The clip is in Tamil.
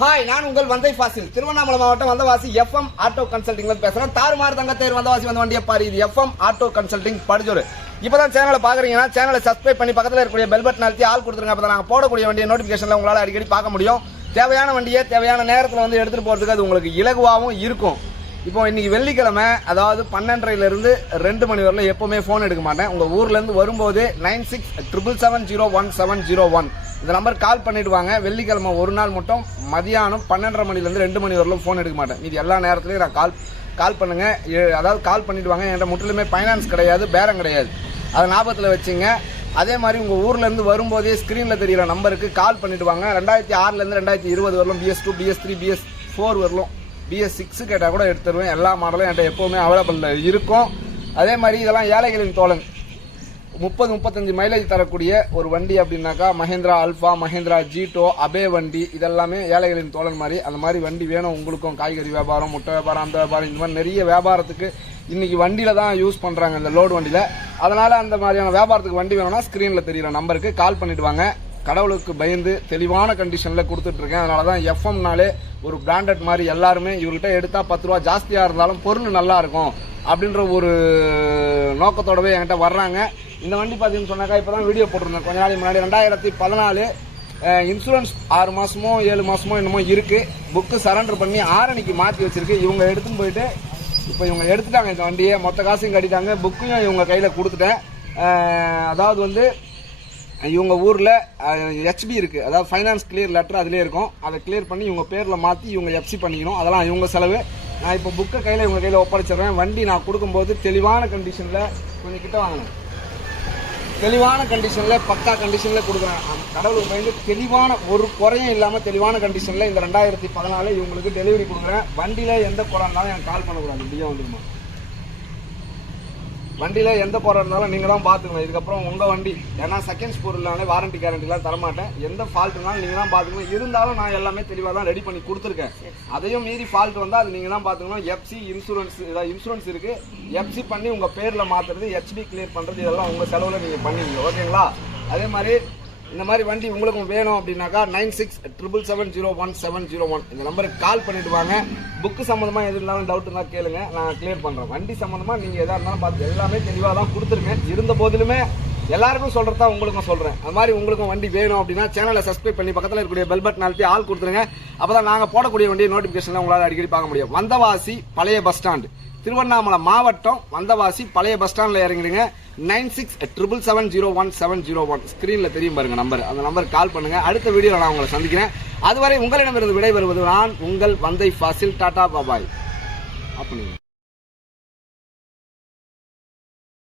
ஹாய் நான் உங்கள் வந்தை ஃபாசில். திருவண்ணாமலை மாவட்டம் வந்தவாசி எஃப்எம் ஆட்டோ கன்சல்டிங்ல பேசுறேன். தாறுமாறு தங்க தேர் வந்தவாசி வந்த வண்டியை பாரு. இது எஃப்எம் ஆட்டோ கன்சல்டிங் படிஜோரு இப்பதான் சேனலை பாக்குறீங்கன்னா சேனலை சப்ஸ்கிரைப் பண்ணி பக்கத்துல இருக்கக்கூடிய பெல் பட்டன் அழுத்தி ஆள் கொடுத்துருங்க. அப்போ நாங்கள் போடக்கூடிய வண்டியை நோட்டிபிகேஷன்ல உங்களால் அடிக்கடி பார்க்க முடியும். தேவையான வண்டியை தேவையான நேரத்தில் வந்து எடுத்துட்டு போறதுக்கு அது உங்களுக்கு இலகுவாகவும் இருக்கும். இப்போ இன்னைக்கு வெள்ளிக்கிழமை அதாவது பன்னெண்டரைலேருந்து ரெண்டு மணி வரல எப்பவுமே ஃபோன் எடுக்க மாட்டேன். உங்க ஊர்ல இருந்து வரும்போது nine six triple seven zero one seven zero one. இந்த நம்பர் கால் பண்ணிடுவாங்க வெள்ளிக்கிழமை ஒரு நாள் மட்டும் மதியானம் பன்னெண்டரை மணிலேருந்து ரெண்டு மணி வரலும் ஃபோன் எடுக்க மாட்டேன். இது எல்லா நேரத்துலையும் நான் கால் கால் பண்ணுங்க. அதாவது கால் பண்ணிடுவாங்க என்கிட்ட முற்றிலுமே ஃபைனான்ஸ் கிடையாது பேரம் கிடையாது. அதை ஞாபகத்தில் வச்சுங்க. அதே மாதிரி உங்கள் ஊர்லேருந்து வரும்போதே ஸ்க்ரீனில் தெரிகிற நம்பருக்கு கால் பண்ணிவிடுவாங்க ரெண்டாயிரத்தி ஆறுலேருந்து ரெண்டாயிரத்தி இருபது வரலும் BS two BS three BS four வரலும் பிஎஸ் சிக்ஸ் கேட்டால் கூட எடுத்து தருவேன் எல்லா மாடலும் என்கிட்ட எப்போவுமே அவைலபிளில் இருக்கும். அதே மாதிரி இதெல்லாம் ஏழைகளின் தோழன். முப்பது முப்பத்தஞ்சு மைலேஜ் தரக்கூடிய ஒரு வண்டி அப்படின்னாக்கா Mahindra Alfa Mahindra Jeeto Ape வண்டி இதெல்லாமே ஏழைகளின் தோழன் மாதிரி. அந்த மாதிரி வண்டி வேணும் உங்களுக்கும். காய்கறி வியாபாரம் முட்டை வியாபாரம் அந்த வியாபாரம் இந்த மாதிரி நிறைய வியாபாரத்துக்கு இன்றைக்கி வண்டியில தான் யூஸ் பண்ணுறாங்க இந்த லோடு வண்டியில். அதனால் அந்த மாதிரியான வியாபாரத்துக்கு வண்டி வேணும்னா ஸ்க்ரீனில் தெரியுற நம்பருக்கு கால் பண்ணிவிடுவாங்க கடவுளுக்கு பயந்து தெளிவான கண்டிஷனில் கொடுத்துட்ருக்கேன். அதனால தான் எஃப்எம்னாலே ஒரு பிராண்டட் மாதிரி எல்லாருமே இவர்கிட்ட எடுத்தால் பத்து ரூபா ஜாஸ்தியாக இருந்தாலும் பொருள் நல்லா இருக்கும் அப்படின்ற ஒரு நோக்கத்தோடவே என்கிட்ட வர்றாங்க. இந்த வண்டி பார்த்தீங்கன்னு சொன்னாக்கா இப்போ தான் வீடியோ போட்டிருந்தேன். கொஞ்ச நாளைக்கு முன்னாடி ரெண்டாயிரத்தி பதினாலு இன்சூரன்ஸ் ஆறு மாதமோ ஏழு மாதமோ என்னமோ இருக்குது புக்கு சரண்டர் பண்ணி ஆரணிக்கு மாற்றி வச்சிருக்கு. இவங்க எடுத்துன்னு போயிட்டு இப்போ இவங்க எடுத்துட்டாங்க இந்த வண்டியை. மொத்த காசையும் கட்டிட்டாங்க. புக்கையும் இவங்க கையில் கொடுத்துட்டேன். அதாவது வந்து இவங்க ஊரில் ஹெச்பி இருக்குது அதாவது ஃபைனான்ஸ் கிளியர் லெட்டர் அதிலே இருக்கும். அதை கிளியர் பண்ணி இவங்க பேரில் மாற்றி இவங்க எஃப்சி பண்ணிக்கணும். அதெல்லாம் இவங்க செலவு. நான் இப்போ புக்கை கையில் இவங்க கையில் ஒப்படைச்சிடுறேன். வண்டி நான் கொடுக்கும்போது தெளிவான கண்டிஷனில் கொஞ்சம் கிட்ட வாங்கணும் தெளிவான கண்டிஷனில் பக்கா கண்டிஷனில் கொடுக்குறேன். அந்த கடவுளுக்கு பயந்து தெளிவான ஒரு குறையும் இல்லாமல் தெளிவான கண்டிஷனில் இந்த ரெண்டாயிரத்தி பதினாலு இவங்களுக்கு டெலிவரி கொடுக்குறேன். வண்டியில எந்த குறை இருந்தாலும் எனக்கு கால் பண்ணக்கூடாது. இப்படியே வந்துருமா? வண்டியில் எந்த குறை இருந்தாலும் நீங்கள் தான் பார்த்துக்கணும் இதுக்கப்புறம் உங்கள் வண்டி. ஏன்னா செகண்ட்ஸ் பொருள்னாலே வாரண்டி கேரண்டிலாம் தரமாட்டேன். எந்த ஃபால்ட் இருந்தாலும் நீங்கள் தான் பார்த்துக்கணும் இருந்தாலும் நான் எல்லாமே தெளிவாக தான் ரெடி பண்ணி கொடுத்துருக்கேன். அதையும் மீறி ஃபால்ட் வந்தால் அது நீங்கள் தான் பார்த்துக்கணும் எஃப்சி இன்சூரன்ஸ் இதாக இன்சூரன்ஸ் இருக்குது எஃப்சி பண்ணி உங்கள் பேரில் மாற்றுறது ஹெச்பி கிளியர் பண்ணுறது இதெல்லாம் உங்கள் செலவில் நீங்கள் பண்ணுவீங்க. ஓகேங்களா? அதே மாதிரி இந்த மாதிரி வண்டி உங்களுக்கும் வேணும் அப்படின்னாக்கா nine six triple seven zero one seven zero one இந்த நம்பருக்கு கால் பண்ணிட்டு வாங்க. புக்கு சம்மந்தமாக எது இருந்தாலும் டவுட் இருந்தால் கேளுங்க. நான் கிளியர் பண்ணுறேன் வண்டி சம்மந்தமாக நீங்கள் எதாக இருந்தாலும் பார்த்து எல்லாமே தெளிவாக தான் கொடுத்துருங்க இருந்த போதிலுமே எல்லாருக்கும் சொல்றதா உங்களுக்கும் சொல்கிறேன் அது மாதிரி உங்களுக்கும் வண்டி வேணும் அப்படின்னா சேனலை சப்ஸ்கிரைப் பண்ணி பக்கத்தில் இருக்கக்கூடிய பெல் பட்டன் அழுத்தி ஆள் கொடுத்துருங்க. அப்பதான் நாங்கள் போடக்கூடிய வண்டியை நோட்டிஃபிகேஷனில் உங்களால் அடிக்கடி பார்க்க முடியும். வந்தவாசி பழைய பஸ் ஸ்டாண்டு திருவண்ணாமலை மாவட்டம் வந்தவாசி பழைய பஸ் ஸ்டாண்டில் இறங்கிடுங்க. Nine six triple seven zero one seven zero one. ஸ்க்ரீனில் தெரியும் பாருங்கள் நம்பர் அந்த நம்பருக்கு கால் பண்ணுங்கள் அடுத்த வீடியோவில் நான் உங்களை சந்திக்கிறேன். அதுவரை உங்களிடமிருந்து விடைபெறுவது நான் உங்கள் வந்தை ஃபாசில். டாடா பாபாய். அப்படிங்க